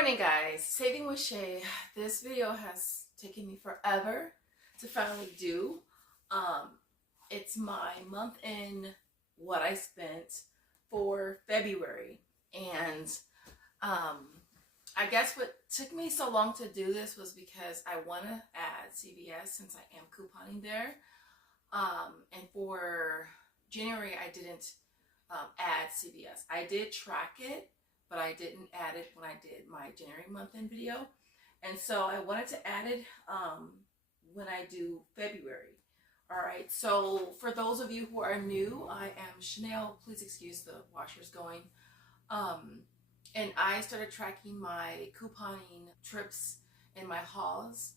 morning, guys. Saving with Shay. This video has taken me forever to finally do. It's my month in what I spent for February, and I guess what took me so long to do this was because I want to add CVS since I am couponing there. And for January, I didn't add CVS. I did track it, but I didn't add it when I did my January month-end video. And so I wanted to add it when I do February. All right, so for those of you who are new, I am Chanel. Please excuse the washers going. And I started tracking my couponing trips and my hauls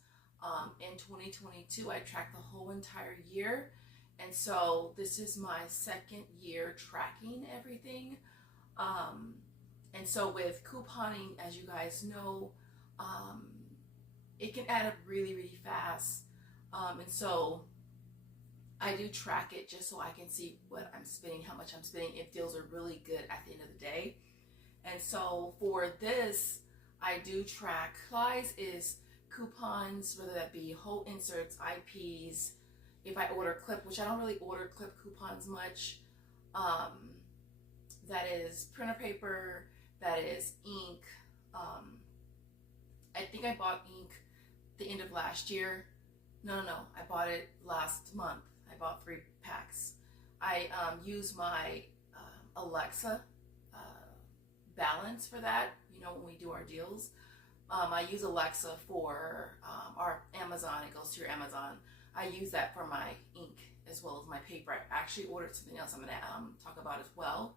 in 2022. I tracked the whole entire year. And so this is my second year tracking everything. And so with couponing, as you guys know, it can add up really, really fast. And so I do track it just so I can see what I'm spending, how much I'm spending, if deals are really good at the end of the day. And so for this, I do track supplies is coupons, whether that be whole inserts, IPs, if I order clip, which I don't really order clip coupons much. That is printer paper, that is ink. I think I bought ink the end of last year. No, I bought it last month. I bought 3 packs. I use my Alexa balance for that, you know, when we do our deals. I use Alexa for our Amazon. It goes to your Amazon. I use that for my ink as well as my paper. I actually ordered something else I'm going to talk about as well.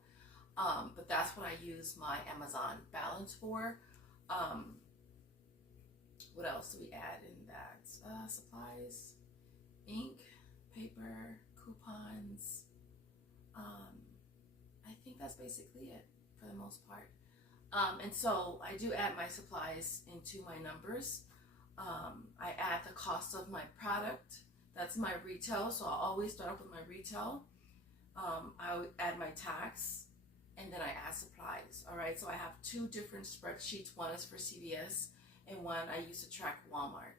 But that's what I use my Amazon balance for. What else do we add in that? Supplies, ink, paper, coupons. I think that's basically it for the most part. And so I do add my supplies into my numbers. I add the cost of my product. That's my retail. So I always start off with my retail. I would add my tax, and then I add supplies. All right, so I have 2 different spreadsheets. One is for CVS and one I use to track Walmart.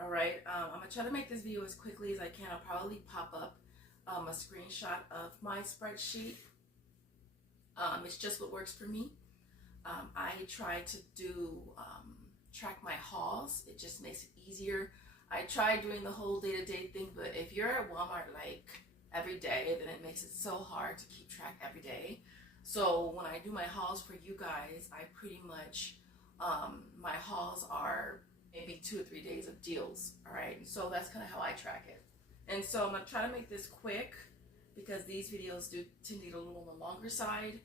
All right, I'm gonna try to make this video as quickly as I can. I'll probably pop up a screenshot of my spreadsheet. It's just what works for me. I try to do track my hauls. It just makes it easier. I try doing the whole day-to-day thing, but if you're at Walmart like every day, then it makes it so hard to keep track every day. So when I do my hauls for you guys, I pretty much, my hauls are maybe 2 or 3 days of deals, all right? So that's kind of how I track it. And so I'm gonna try to make this quick because these videos do tend to get a little on the longer side.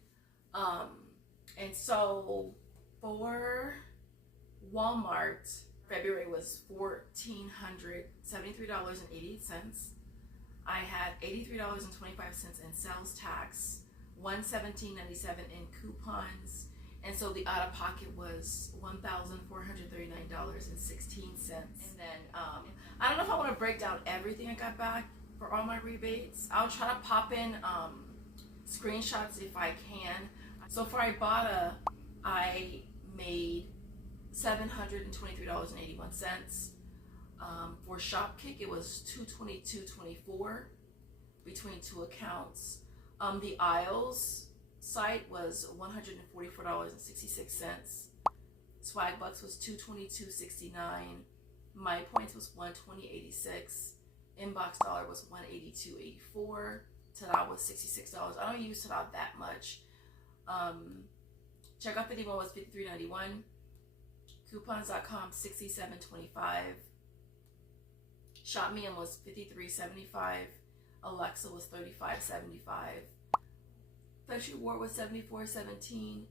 And so for Walmart, February was $1,473.88. I had $83.25 in sales tax, $117.97 in coupons, and so the out of pocket was $1,439.16. And then I don't know if I want to break down everything I got back for all my rebates. I'll try to pop in screenshots if I can. So for Ibotta, I made $723.81. For Shopkick, it was $222.24 between 2 accounts. The Isles site was $144.66. Swagbucks was $222.69. My Points was $120.86. Inbox Dollar was $182.84. Tada was $66. I don't use Tada that much. Checkout 51 was $53.91. Coupons.com $67.25. ShopMeum was $53.75. Alexa was $35.75. Flex Reward was $74.17.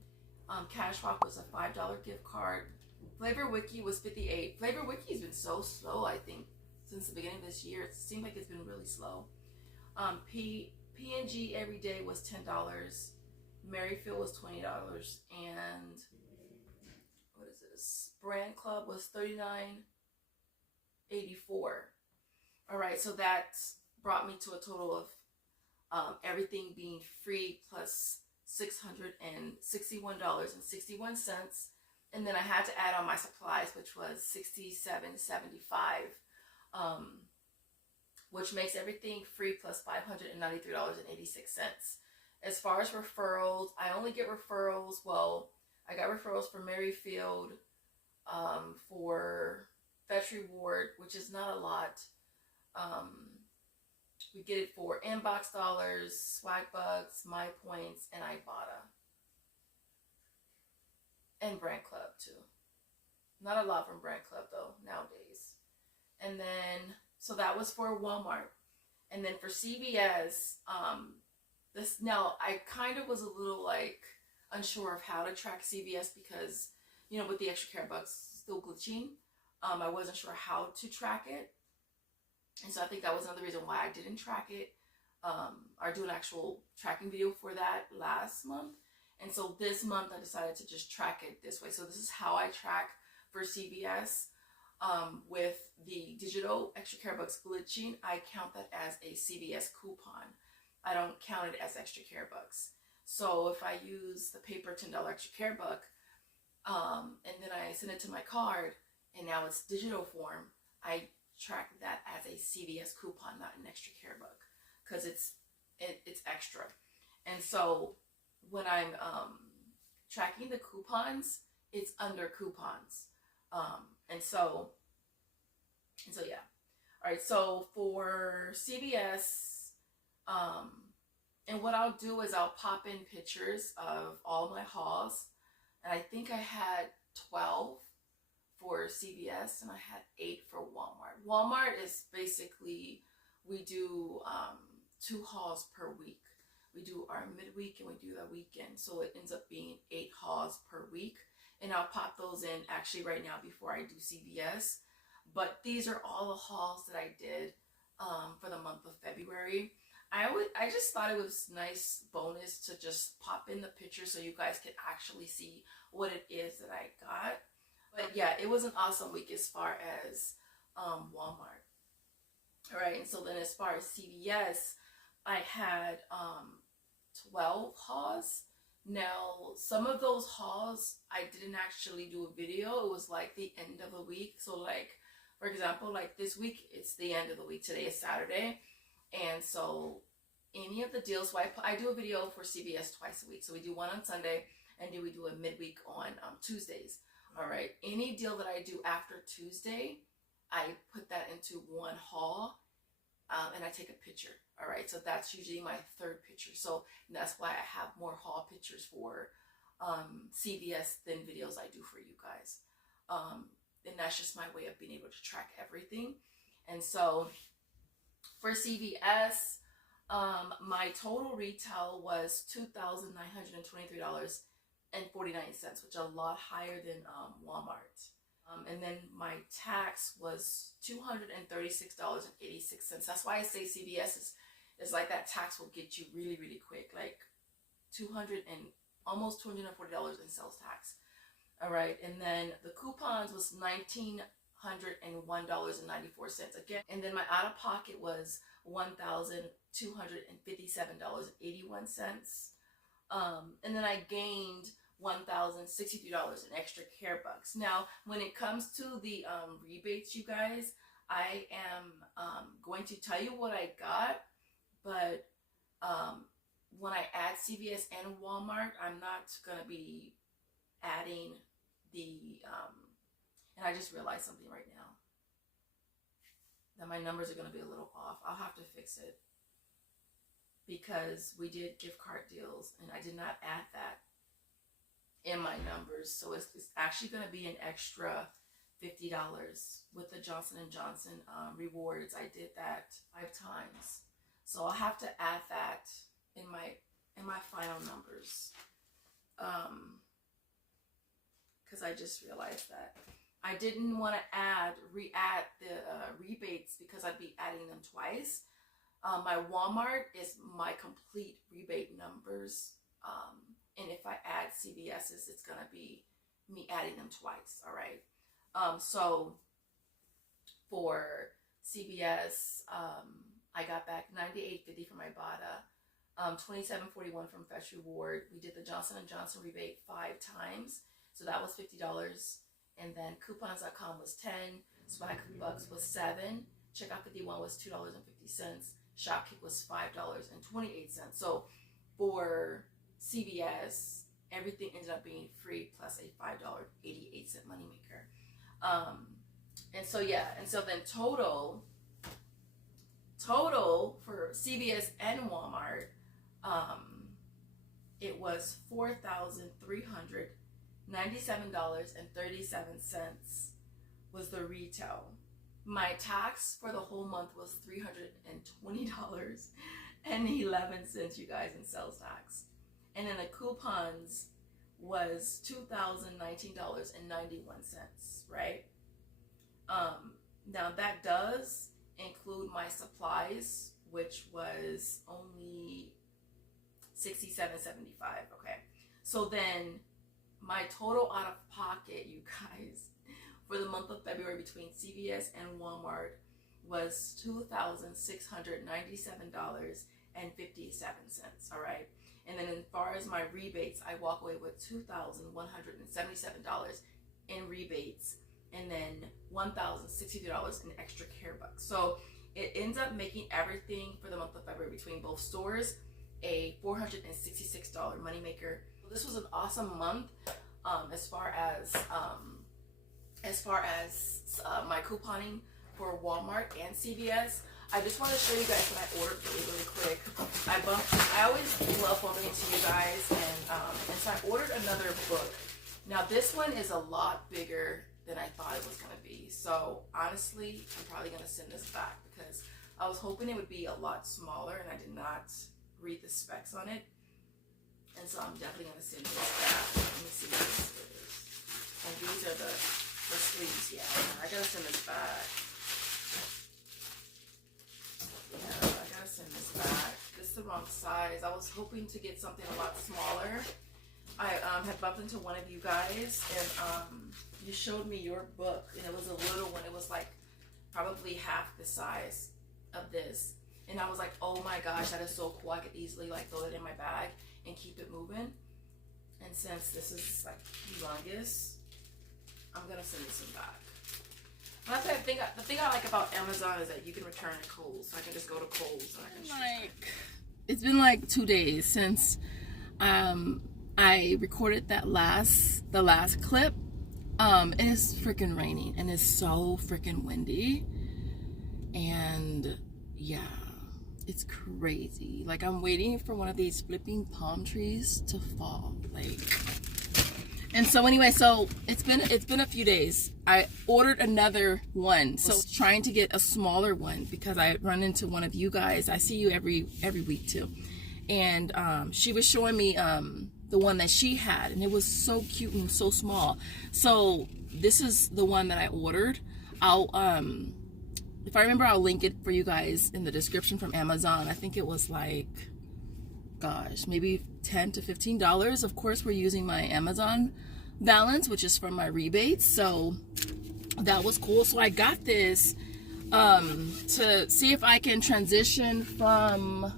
Cashwalk was a $5 gift card. Flavor Wiki was $58. Flavor Wiki has been so slow, I think, since the beginning of this year. It seemed like it's been really slow. P&G Everyday was $10. Merryfield was $20. And what is this? Brand Club was $39.84. All right, so that brought me to a total of everything being free plus $661.61. And then I had to add on my supplies, which was $67.75, which makes everything free plus $593.86. As far as referrals, I only get referrals. Well, I got referrals for Merryfield, for Fetch Reward, which is not a lot. We get it for Inbox Dollars, Swagbucks, My Points, and Ibotta. And Brand Club too. Not a lot from Brand Club though nowadays. And then, so that was for Walmart. And then for CVS, now I kind of was a little like unsure of how to track CVS because, you know, with the extra care bucks still glitching, I wasn't sure how to track it. And so I think that was another reason why I didn't track it, or do an actual tracking video for that last month. And so this month I decided to just track it this way. So this is how I track for CVS. With the digital extra care bucks glitching, I count that as a CVS coupon. I don't count it as extra care bucks. So if I use the paper $10 extra care buck, and then I send it to my card, and now it's digital form, I track that as a CVS coupon, not an extra care buck, because it's extra. And so when I'm tracking the coupons, it's under coupons. And so yeah. All right, so for CVS, and what I'll do is I'll pop in pictures of all my hauls. And I think I had 12 for CVS and I had 8 for Walmart. Walmart is basically, we do 2 hauls per week. We do our midweek and we do the weekend. So it ends up being 8 hauls per week. And I'll pop those in actually right now before I do CVS. But these are all the hauls that I did for the month of February. I just thought it was nice bonus to just pop in the picture so you guys could actually see what it is that I got. But yeah, it was an awesome week as far as Walmart. All right, and so then as far as CVS, I had 12 hauls. Now, some of those hauls, I didn't actually do a video. It was like the end of the week. So like, for example, like this week, it's the end of the week. Today is Saturday. And so any of the deals, so I do a video for CVS twice a week. So we do one on Sunday and then we do a midweek on Tuesdays. All right. Any deal that I do after Tuesday, I put that into one haul and I take a picture. All right. So that's usually my third picture. So that's why I have more haul pictures for CVS than videos I do for you guys. And that's just my way of being able to track everything. And so for CVS, my total retail was $2,923.49, which is a lot higher than Walmart. And then my tax was $236.86. That's why I say CVS is like that tax will get you really, really quick, like almost $240 in sales tax. All right, and then the coupons was $1,901.94 again, and then my out of pocket was $1,257.81. And then I gained $1,063 in extra care bucks. Now, when it comes to the rebates, you guys, I am going to tell you what I got, but when I add CVS and Walmart, I'm not gonna be adding the and I just realized something right now, that my numbers are going to be a little off. I'll have to fix it because we did gift card deals and I did not add that in my numbers. So it's actually going to be an extra $50 with the Johnson & Johnson rewards. I did that 5 times. So I'll have to add that in my final numbers. Because I just realized that I didn't want to re-add the rebates because I'd be adding them twice. My Walmart is my complete rebate numbers. And if I add CVS's, it's going to be me adding them twice. All right. So for CVS, I got back $98.50 from Ibotta, $27.41 from Fetch Reward. We did the Johnson & Johnson rebate 5 times. So So that was $50. And then coupons.com was 10. Swagbucks was 7. Checkout 51 was $2.50. Shopkick was $5.28. So for CVS, everything ended up being free plus a $5.88 moneymaker. And so yeah, and so then total for CVS and Walmart, it was $4,397.37 was the retail. My tax for the whole month was $320.11, you guys, in sales tax. And then the coupons was $2,019.91, right? Now that does include my supplies, which was only $67.75. Okay, so then my total out of pocket, you guys, for the month of February between CVS and Walmart was $2,697.57. All right, and then as far as my rebates, I walk away with $2,177 in rebates, and then $1,063 in extra care bucks. So it ends up making everything for the month of February between both stores a $466 moneymaker. This was an awesome month as far as my couponing for Walmart and CVS. I just want to show you guys what I ordered really quick. I always love bumping into you guys, and so I ordered another book. Now this one is a lot bigger than I thought it was going to be. So honestly, I'm probably going to send this back because I was hoping it would be a lot smaller, and I did not read the specs on it. And so I'm definitely going to send this back. Let me see what this is. And these are the sleeves. Yeah, I got to send this back. Yeah, I got to send this back. This is the wrong size. I was hoping to get something a lot smaller. I had bumped into one of you guys, and you showed me your book, and it was a little one. It was like probably half the size of this, and I was like, oh my gosh, that is so cool. I could easily like throw it in my bag and keep it moving. And since this is like humongous, I'm gonna send this one back. But the thing I like about Amazon is that you can return at Kohl's, so I can just go to Kohl's and I can it's been like 2 days since I recorded the last clip. It is freaking raining and it's so freaking windy, and yeah, it's crazy. Like, I'm waiting for one of these flipping palm trees to fall. Like, and so anyway, so it's been a few days. I ordered another one, so trying to get a smaller one because I run into one of you guys. I see you every week too, and she was showing me the one that she had, and it was so cute and so small. So this is the one that I ordered. I'll if I remember, I'll link it for you guys in the description from Amazon. I think it was like, gosh, maybe $10 to $15. Of course, we're using my Amazon balance, which is from my rebates, so that was cool. So I got this to see if I can transition from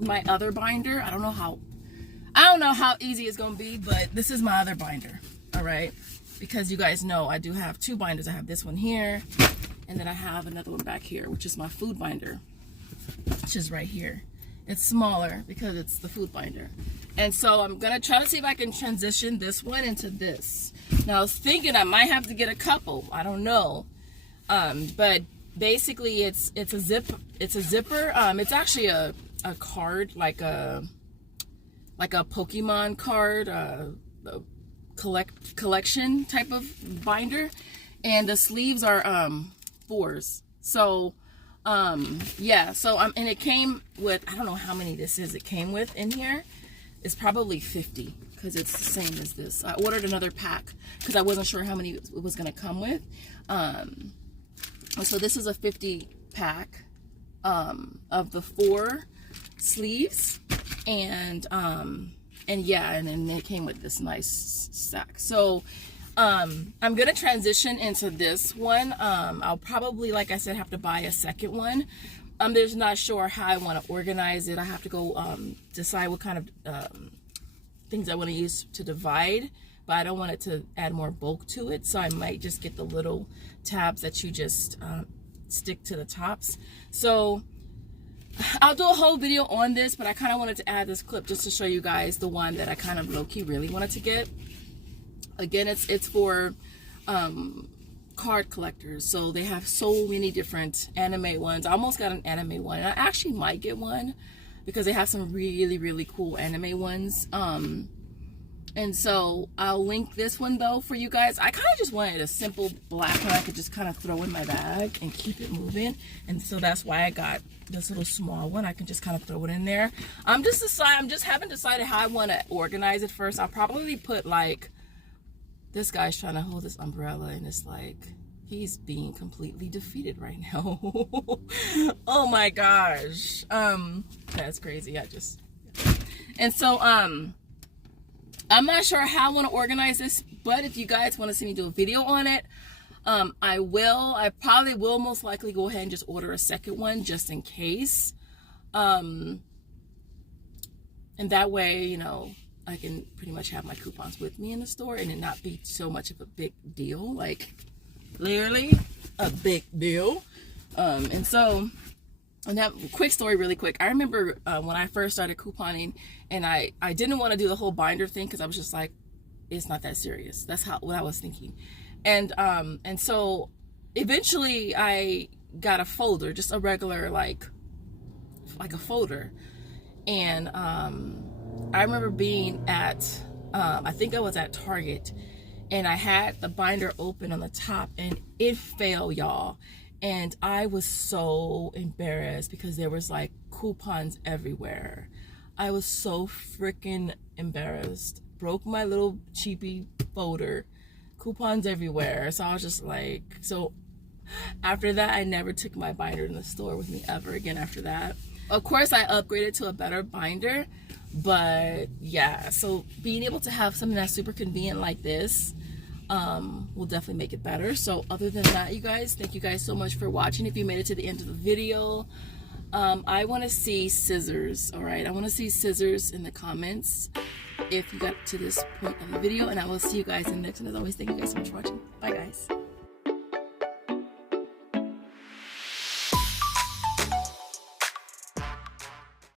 my other binder. I don't know how easy it's gonna be, but this is my other binder. All right, because you guys know I do have two binders. I have this one here, and then I have another one back here, which is my food binder, which is right here. It's smaller because it's the food binder. And so I'm gonna try to see if I can transition this one into this. Now I was thinking I might have to get a couple, I don't know. But basically it's a zipper. It's actually a card, like a Pokemon card, collection type of binder, and the sleeves are 4s. So yeah, so and it came with, I don't know how many this is, it came with in here. It's probably 50 because it's the same as this. I ordered another pack because I wasn't sure how many it was going to come with. So this is a 50 pack of the 4 sleeves, and yeah, and then it came with this nice sack. So I'm gonna transition into this one. I'll probably, like I said, have to buy a second one. I'm just not sure how I want to organize it. I have to go decide what kind of things I want to use to divide but I don't want it to add more bulk to it, so I might just get the little tabs that you just stick to the tops. So I'll do a whole video on this, but I kind of wanted to add this clip just to show you guys the one that I kind of low-key really wanted to get. Again, it's for card collectors, so they have so many different anime ones. I almost got an anime one, and I actually might get one because they have some really cool anime ones. And so I'll link this one though for you guys. I kind of just wanted a simple black one I could just kind of throw in my bag and keep it moving, and so that's why I got this little small one. I can just kind of throw it in there. I just haven't decided how I want to organize it first. I'll probably put, like, this guy's trying to hold this umbrella, and it's like he's being completely defeated right now. Oh my gosh. That's crazy. And so I'm not sure how I want to organize this, but if you guys want to see me do a video on it, I will. I probably will most likely go ahead and just order a second one just in case. And that way, you know, I can pretty much have my coupons with me in the store and it not be so much of a big deal, like literally a big deal. And so, and that quick story really quick. I remember when I first started couponing, and I didn't want to do the whole binder thing because I was just like, it's not that serious. That's what I was thinking. And so eventually I got a folder, just a regular like a folder. And I remember being at I think I was at Target, and I had the binder open on the top and it fell, y'all. And I was so embarrassed because there was like coupons everywhere. I was so freaking embarrassed. Broke my little cheapy folder. Coupons everywhere. So I was just like, so after that, I never took my binder in the store with me ever again after that. Of course, I upgraded to a better binder. But yeah, so being able to have something that's super convenient like this will definitely make it better. So other than that, you guys, thank you guys so much for watching. If you made it to the end of the video, I want to see scissors. All right, I want to see scissors in the comments if you got to this point of the video, and I will see you guys in the next one. As always, thank you guys so much for watching. Bye guys.